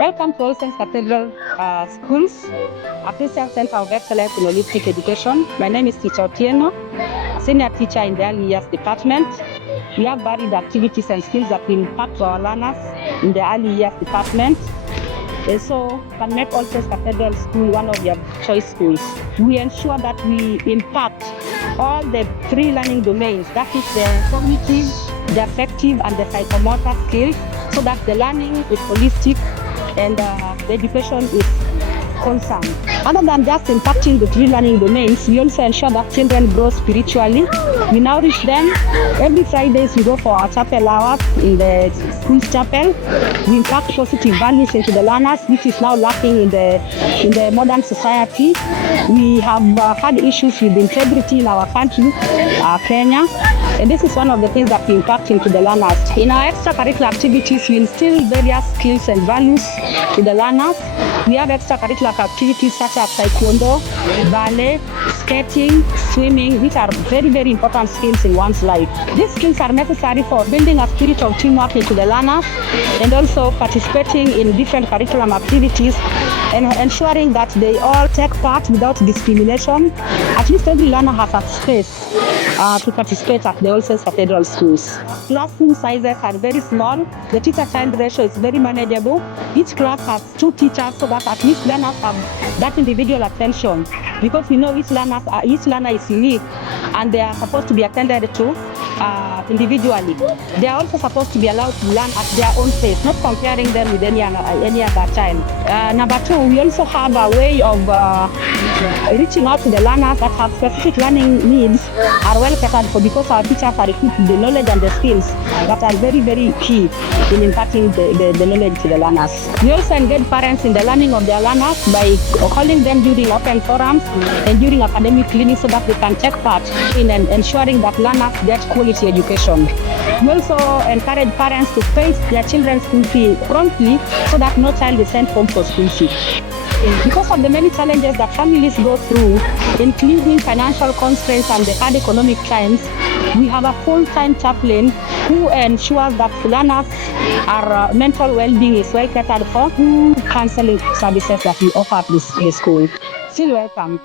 Welcome to All Saints Cathedral Schools, a Christian Center of Excellence in Holistic Education. My name is Teacher Otieno, a senior teacher in the Early Years Department. We have varied activities and skills that will impact our learners in the Early Years Department. And so can make All Saints Cathedral School one of your choice schools. We ensure that we impact all the three learning domains, that is the cognitive, the affective, and the psychomotor skills, so that the learning is holistic and the education is concerned. Other than just impacting the three learning domains, we also ensure that children grow spiritually. We nourish them. Every Fridays we go for our chapel hours in the school chapel. We impact positive values into the learners, which is now lacking in the modern society. We have had issues with integrity in our country, Kenya. And this is one of the things that we impact into the learners. In our extracurricular activities, we instill various skills and values in the learners. We have extracurricular activities such as taekwondo, ballet, skating, swimming, which are very, very important skills in one's life. These skills are necessary for building a spirit of teamwork into the learners and also participating in different curriculum activities and ensuring that they all take part without discrimination. At least every learner has a space to participate at the All Saints Cathedral Schools. Classroom sizes are very small. The teacher-child ratio is very manageable. Each class has 2 teachers so that at least learners have that individual attention, because we know each learner is unique and they are supposed to be attended to individually. They are also supposed to be allowed to learn at their own pace, not comparing them with any other child. Number 2, we also have a way of reaching out to the learners that have specific learning needs are well catered for, because our teachers are equipped with the knowledge and the skills that are very, very key in imparting the knowledge to the learners. We also engage parents in the learning of their learners by calling them during open forums and during academic clinics so that they can take part in ensuring that learners get quality education. We also encourage parents to pay their children's school fee promptly so that no child is sent home for school fee. Because of the many challenges that families go through, including financial constraints and the hard economic times, we have a full-time chaplain who ensures that learners' mental well-being is well catered for through counseling services that we offer at the school. Feel welcome.